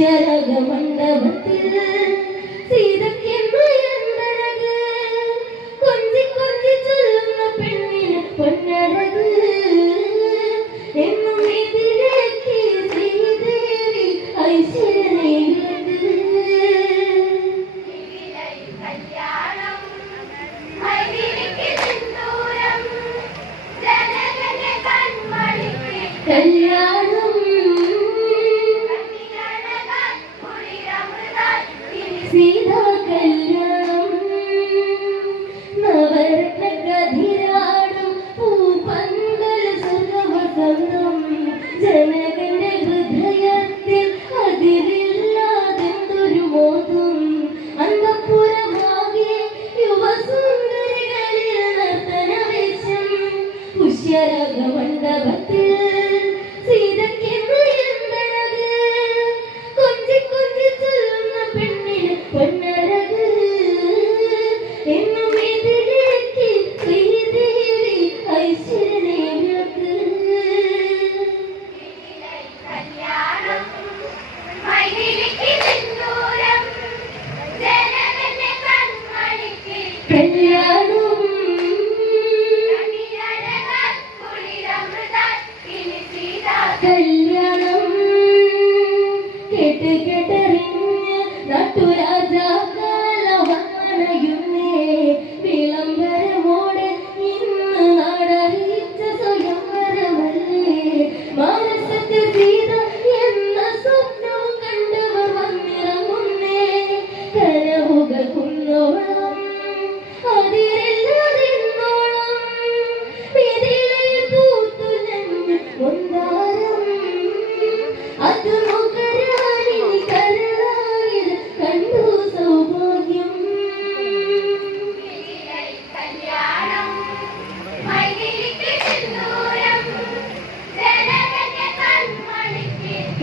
പുഷ്യരകമണ്ഡപത്തിൽ സീതയ്ക്കെന്നയന്തരക് കൊഞ്ചി കൊഞ്ചി ചൊല്ലുന്ന പെണ്ണിന് പൊന്നഴക് എന്നും ഇതിലേക്ക് ശ്രീദേവി ഐശ്വര്യനേകിയത് കല്യാണം സീതാ കല്യാണം നവരത്ന കതിരാടും പൂപ്പന്തൽ സുഖവസന്തം ജനകന്റെ ഹൃദയത്തിൽ അതിരില്ലാതെന്തൊരു മോഹം അന്തഃപുരമാകെ യുവസുന്ദരികളിൽ നർത്തനവേശം പുഷ്യരകമണ്ഡപത്തിൽ കല്യാണം കേട്ട് കേട്ടറിഞ്ഞ് നാട്ടുരാജാകാലവണയുന്നേ വിളംബരമോടെ ഇന്ന് നാടറിയിച്ച സ്വയംവരമല്ലേ മാനസത്തിൽ സീത എന്ന സ്വപ്നം കണ്ടവർ വന്നിറങ്ങുന്നേ കനവുകൾ കുന്നോളം അതിരെല്ലാതെന്നോളം വിധിലയിൽ പൂത്തുലഞ്ഞ് ഒന്നാരം അത് മുഖരാനിനി കരളായിൽ കണ്ടു സൗഭാഗ്യം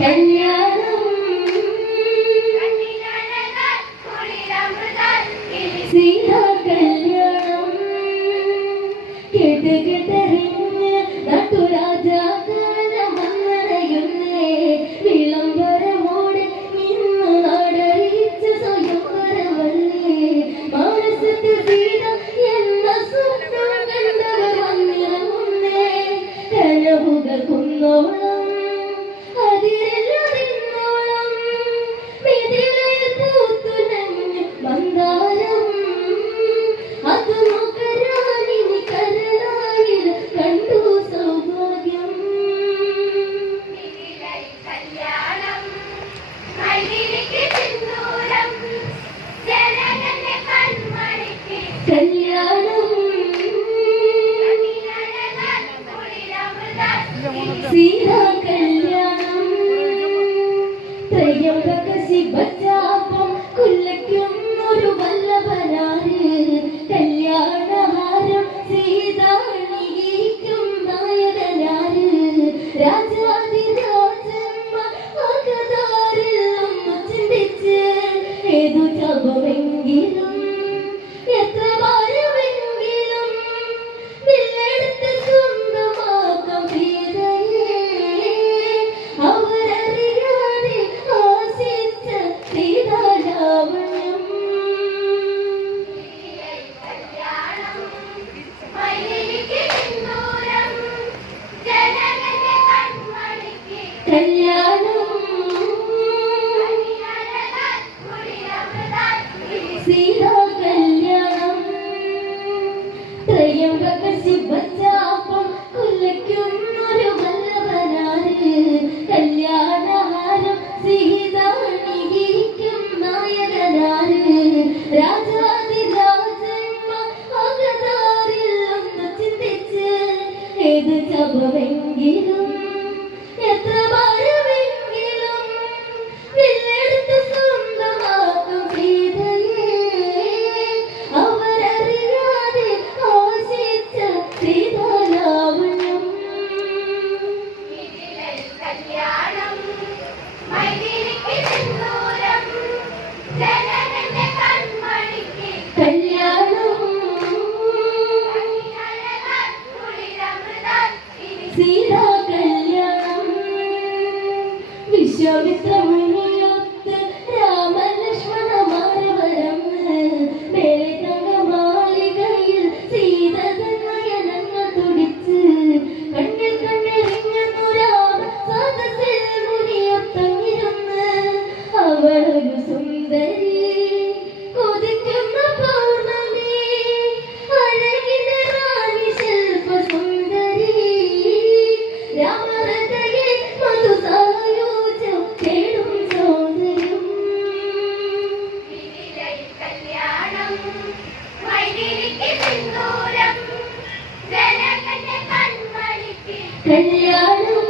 കല്യാണം സീതാ കല്യാണം കേട്ട് കേട്ടറിഞ്ഞ് നാട്ടുരാജാകാലമന്നരയുന്നേ വിളംബരമോടെ ഇന്ന് നാടറിയിച്ച സ്വയംവരമല്ലേ മാനസത്തിൽ സീത എന്ന സ്വപ്നം കണ്ടവർ വന്നിറങ്ങുന്നേ കനവുകൾ കുന്നോളം അതിരെല്ലാതെന്നോളം മിഥിലയിൽ പൂത്തുലഞ്ഞ് മന്ദാരം അത് മുഖരാനിനി കരളായിൽ കണ്ടു സൗഭാഗ്യം കല്യാണം സീതാ കല്യാണം ത്രയംബക ശിവചാപം കുലയ്ക്കുന്നൊരു വല്ലഭനാര് കല്യാണഹാരം സീതാണിക്കും നായകനാര് രാജാതിരാജന്മ അകതാരിൽ ഒന്ന് ചിന്തിച്ച് ഏതു ചാപമെങ്കിലും എത്ര ഭാരമെങ്കിലും വില്ലെടുത്ത് സ്വന്തമാക്കാം സീതയെ അവരറിയാതെ ആശിച്ച സീതാലാവണ്യം കല്യാണം സീതാ കല്യാണം ത്രയംബക ശിവചാപം കുലയ്ക്കുന്നൊരു വല്ലഭനാര് കല്യാണഹാരം സീതാണിക്കും നായകനാര് രാജാതിരാജന്മ അകതാരിൽ ഒന്ന് ചിന്തിച്ച് ഏത് ചപമെങ്കിലും എത്ര ഭാരമെങ്കിലും വില്ലെടുത്ത് സ്വന്തമാക്കും സീതയെ അവരറിയാതെ ആശിച്ച സീതാലാവണ്യം കല്യാണം കല്യാണം സീതാ കല്യാണം വിശ്വാമിത്ര മുനിയോ കല്യാണം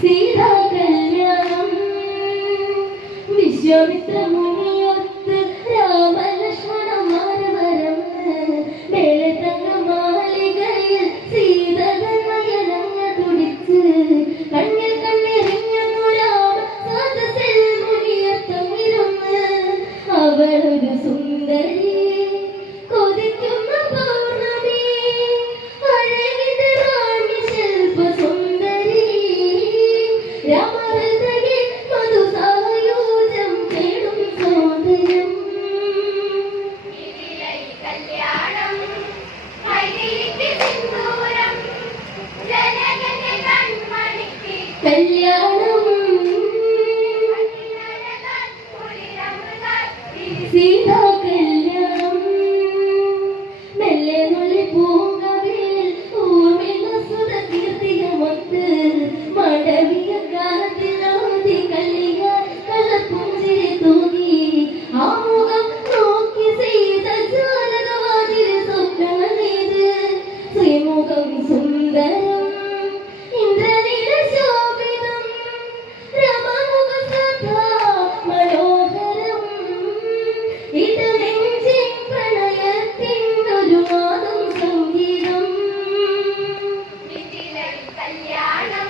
സീതാ കല്യാണം വിശ്വാമിത്ര മുനിയൊത്ത് രാമലക്ഷ്മണമാരവരം മേലെ തങ്ങ മാളികയിൽ സീത നയനങ്ങ തുടിച്ച് കണ്ണിൽ കണ്ണെറിഞ്ഞു രാമ സദസ്സിൽ മുനിയത്തമിരുന്ന് അവളൊരു സുന്ദരി കൊതിക്കുന്ന പൗർണമി അഴകിന്റെ റാണി ശില്പ സുന്ദരി രാമഹൃദയെ മധുസായൂജം തേടും സൗന്ദര്യം കല്യാണം കല്യാണം സീതാ കല്യാണം മെല്ലെ നുള്ളി പൂങ്കവിൽ ഊർമിള സുത കീർത്തിയമൊത്ത് മടവിയ കാലത്തിലോതി കല്യാൺ കലപ്പുഞ്ചിരി തൂകി ആ മുഖം നോക്കി സീത ജാലകവാതിൽ സ്വപ്നങ്ങൾ നെയ്ത് ശ്രീമുഖം സുന്ദരം ഇന്ദ്രനീല ശോഭിതം രമമുഖ സദാ മനോഹരം ഇടനെഞ്ചിൻ പ്രണയത്തിനൊരു നാദം സംഗീതം കല്യാണം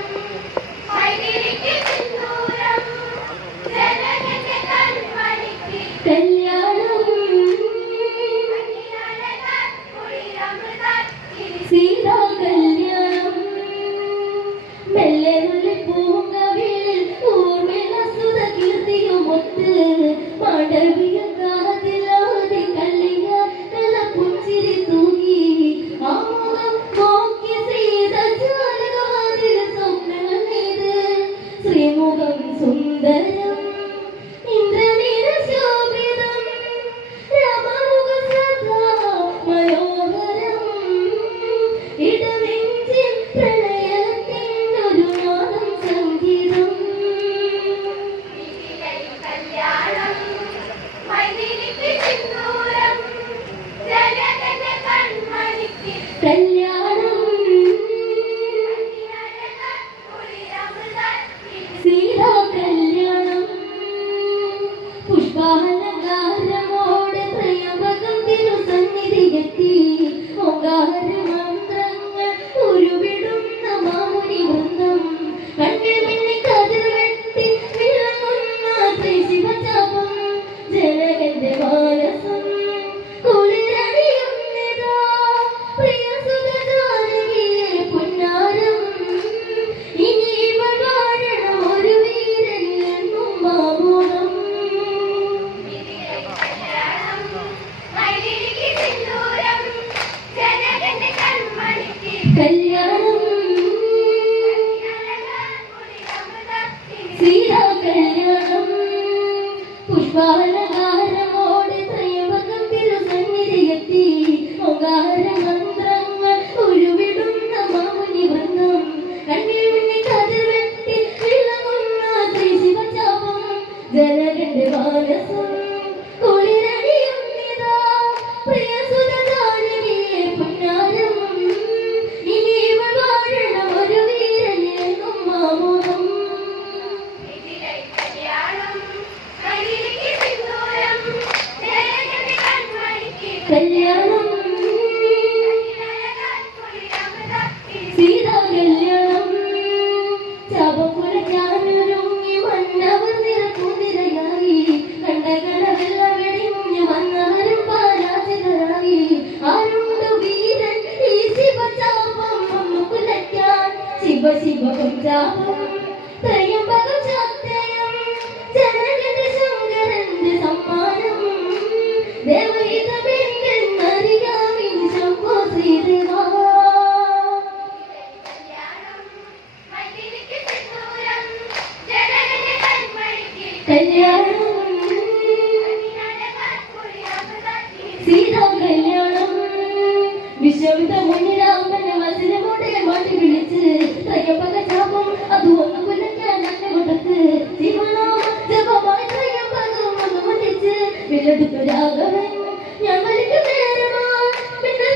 കല്യാണം സീതാ കല്യാണം മെല്ലെ നുള്ളി പൂങ്കവിൽ ഊർമിള സുത കീർത്തിയുമൊത്ത് മടവിയ കാതിലോതി കല്യാൺ കലപ്പുഞ്ചിരി തൂകി ആ മുഖം നോക്കി സീത ജാലകവാതിൽ സ്വപ്നങ്ങൾ നെയ്ത് ശ്രീമുഖം സുന്ദരം ഇന്ദ്രനീല ശോഭിതം രമമുഖ സദാ മനോഹരം ഇടനെഞ്ചിൻ പ്രണയത്തിനൊരു നാദം സംഗീതം കല്യാണം കല്യാണം സീതാ കല്യാണം പുഷ്പാലങ്കാരമോടെ ത്രയംബകം തിരുസന്നിധിയെത്തി ഓങ്കാരമന്ത്രങ്ങൾ ഉരുവിടുന്ന മാമുനി വൃന്ദം കണ്ണിൽ മിന്നി കതിർ വെട്ടി വിളങ്ങുന്ന ശിവചാപം ജനകന്റെ മാനസം കുളിരണിയുന്നിതാ പ്രിയ സുഖജാനകിയെ പുന്നാരം ഇനി ഇവൾ വാഴണം ഒരു വീരൻ എന്നും മാമോദം കല്യാണം സീതാ കല്യാണം പുഷ്പാലങ്കാരമോടെ ത്രയംബകം തിരുസന്നിധിയെത്തി ഓങ്കാരമന്ത്രങ്ങൾ ഉരുവിടുന്ന മാമുനി വൃന്ദം കണ്ണിൽ മിന്നി കതിർ വെട്ടി വിളങ്ങുന്ന ശിവചാപം ജനകന്റെ മാനസം കുളിരണിയുന്നിതാ പ്രിയ സുഖജാനകിയെ പുന്നാരം ഇനി ഇവൾ വാഴണം ഒരു വീരൻ എന്നും മാമോദം കല്യാണം സീതാ കല്യാണം ശാപം കുറയ്ക്കാനൊരുങ്ങി മന്നവർ നിറക്കുതിരയായി കണ്ടകടവെല്ലാം വെടിഞ്ഞു വന്നവരും പരാജിതരായി ആരുണ്ട് വീരൻ ഈ ശിവചാപം കുലയ്ക്കാൻ ശിവ ശിവകം ചാപം ത്രയംബകം ശക്തയം ജനകന്റെ ശങ്കരന്റെ സമ്മാനം ദേവഹിതമെന്നറിയാമിൻ ശംഭോ ശ്രീദേവാ കല്യാണം സീതാ കല്യാണം വിശ്വമിത മുനിരാമനെ വചനമോടെ മാറ്റി വിളിച്ച് ത്രയംബക ചാപം അത് ഒന്ന് കുലയ്ക്കാൻ അന്നെ കൊടുത്ത് ശിവനാമ ജപമായി ത്രയംബകം ഒന്ന് മുന്നിച്ച് വിലടുത്തൊരാഗവൻ ഞാൻ മരിക്കും നേരമാ പിന്നെ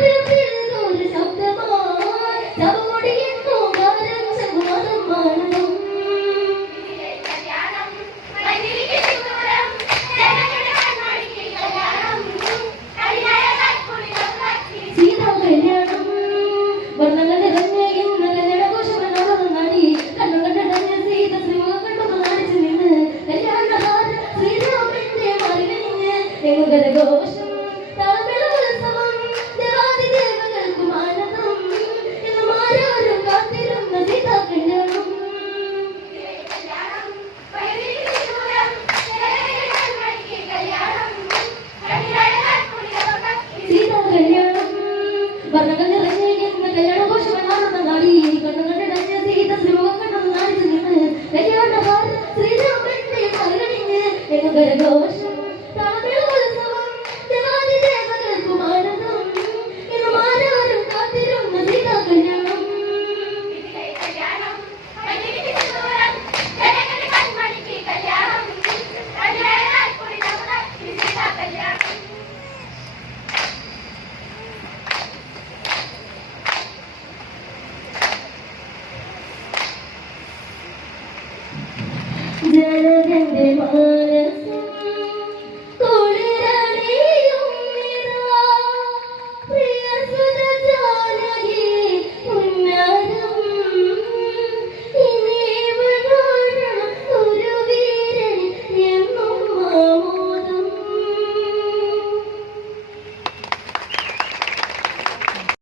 വർണ്ണങ്ങൾ നിറഞ്ഞേക്കുന്ന കല്യാണഘോഷങ്ങൾ മാറുന്ന നാടി കണ്ണുകണ്ട് ഡാൻസ് ചെയ്ത ശ്രീമുഖം കണ്ടു നാടിച്ചു നിന്ന് കല്യാണ ശ്രീരാമന്റെ മകനിന് എങ്ങും കരഘോഷം